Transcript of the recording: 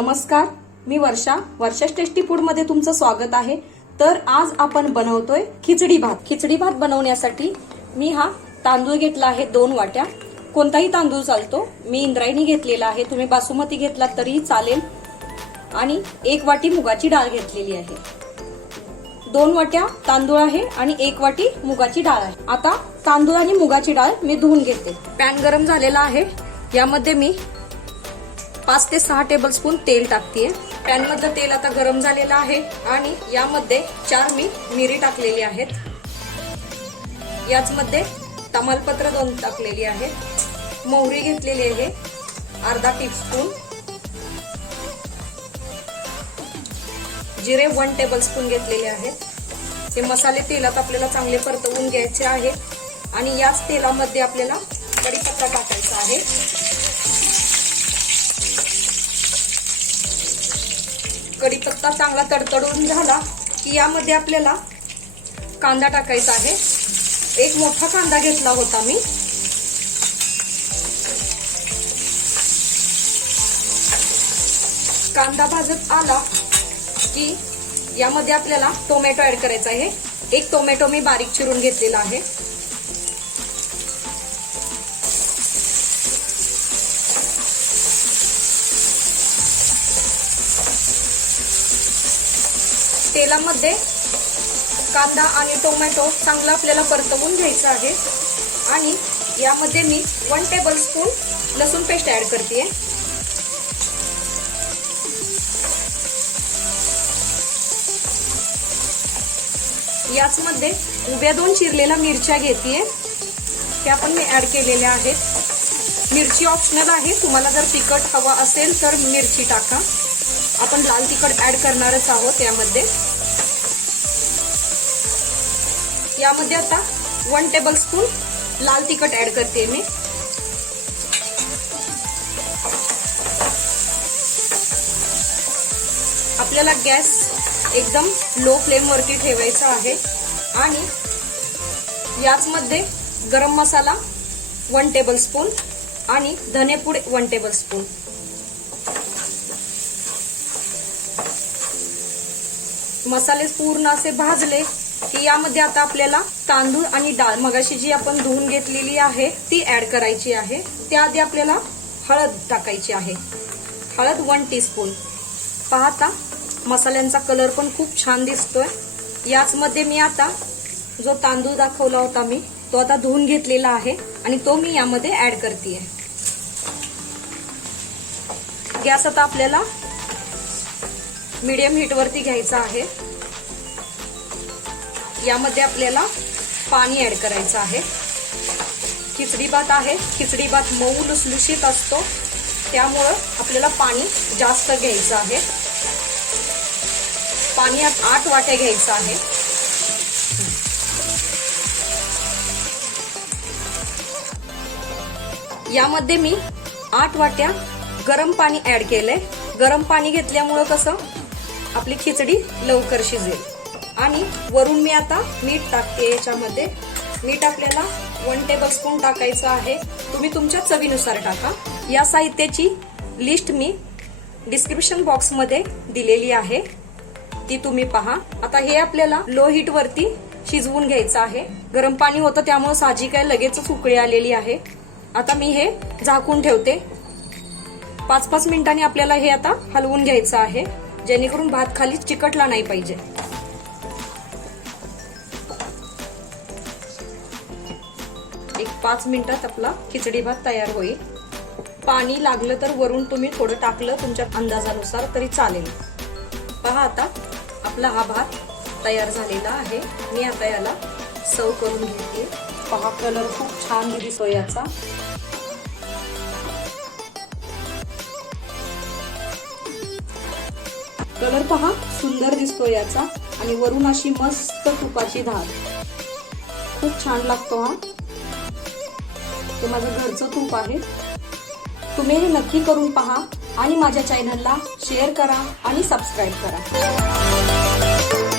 नमस्कार मी वर्षा. वर्षाच टेस्टी फूडमध्ये तुमचं स्वागत आहे. तर आज आपण बनवतोय खिचडी भात. खिचडी भात बनवण्यासाठी मी हा तांदूळ घेतला आहे दोन वाट्या. कोणताही तांदूळ चालतो. मी इंद्रायणी घेतलेला आहे. तुम्ही बासुमती घेतला तरीही चालेल. आणि एक वाटी मुगाची डाळ घेतलेली आहे. दोन वाट्या तांदूळ आहे आणि एक वाटी मुगाची डाळ आहे. आता तांदूळ आणि मुगाची डाळ मी धुवून घेते. पॅन गरम झालेला आहे. यामध्ये मी पाच ते सहा टेबल स्पून तेल टाकते पॅन मधलं तेल आता गरम झालेलं आहे आणि यामध्ये चार मी मिरी टाकलेली आहेत. याचमध्ये तमालपत्र दोन टाकलेली आहे मोहरी घेतलेली आहे. अर्धा टीस्पून जिरे वन टेबल स्पून घेतलेले आहेत. हे मसाले तेलात आपल्याला चांगले परतवून घ्यायचे आहेत. आणि याच तेलामध्ये आपल्याला कढीपत्ता टाकायचा आहे. कढीपत्ता चांगला तडतडून झाला की यामध्ये आपल्याला कांदा टाकायचा आहे. एक मोठा कांदा घेतला होता मी. कांदा भाजत आला की यामध्ये आपल्याला टोमॅटो ऍड करायचा आहे. एक टोमॅटो मी बारीक चिरून घेतलेला आहे. तेलामध्ये कांदा आणि टोमॅटो चांगला आपल्याला परतवून घ्यायचा आहे. आणि यामध्ये मी वन टेबल स्पून लसूण पेस्ट ऍड करते याचमध्ये उभ्या दोन चिरलेल्या मिरच्या घेते त्या पण मी ऍड केलेल्या आहेत. मिरची ऑप्शनल आहे. तुम्हाला जर तिखट हवा असेल तर मिरची टाका. आपण लाल तिखट ऍड करणारच आहोत यामध्ये. यामध्ये आता वन टेबल स्पून लाल तिखट ऍड करते मी. आपल्याला गॅस एकदम लो फ्लेम वरती ठेवायचा आहे. आणि याचमध्ये गरम मसाला वन टेबल स्पून आणि धनेपूड वन टेबल स्पून मसाले पूर्ण असे भाजले की यामध्ये आता आपल्याला तांदूळ आणि डाळ मगाशी जी आपण धुवून घेतलेली आहे ती ऍड करायची आहे. त्याआधी आपल्याला हळद टाकायची आहे. हळद वन टीस्पून पाहता मसाल्यांचा कलर पण खूप छान दिसतोय. याचमध्ये मी आता जो तांदूळ दाखवला होता मी तो आता धुवून घेतलेला आहे आणि तो मी यामध्ये ऍड करते गॅस आता आपल्याला मीडियम हीट वरती घ्यायचा आहे. यामध्ये आपल्याला पाणी ऍड करायचं आहे. खिचडी भात आहे. खिचडी भात मऊ लुसलुशीत असतो. त्यामुळं आपल्याला पाणी जास्त घ्यायचं आहे. पाणी आठ वाट्या घ्यायचं आहे. यामध्ये मी आठ वाट्या गरम पाणी ऍड केलंय. गरम पाणी घेतल्यामुळं कसं? आपली खिचडी लवकर शिजेल. आणि वरून मी आता मीठ टाकते याच्यामध्ये. मीठ आपल्याला वन टेबल स्पून टाकायचं आहे. तुम्ही तुमच्या चवीनुसार टाका. या साहित्याची लिस्ट मी डिस्क्रिप्शन बॉक्समध्ये दिलेली आहे. ती तुम्ही पहा. आता हे आपल्याला लो हीट वरती शिजवून घ्यायचं आहे. गरम पाणी होतं त्यामुळे साजी काय लगेचच उकळी आलेली आहे. आता मी हे झाकून ठेवते. पाच पाच मिनिटांनी आपल्याला हे आता हलवून घ्यायचं आहे. जेणेकरून भात खाली चिकटला नाही पाहिजे. एक पाच मिनिटात आपला खिचडी भात तयार होईल. पाणी लागलं तर वरून तुम्ही थोडं टाकलं तुमच्या अंदाजानुसार तरी चालेल. पहा आता आपला हा भात तयार झालेला आहे. मी आता याला सर्व करून घेते. पहा कलर खूप छान दिसतो याचा. कलर पहा सुंदर दिसतो याचा. आणि वरून अशी मस्त तुपाची धार. खूप छान लागतो हा. ते माझं घरचं तूप आहे. तुम्ही हे नक्की करून पहा आणि माझ्या चॅनलला शेअर करा आणि सबस्क्राईब करा.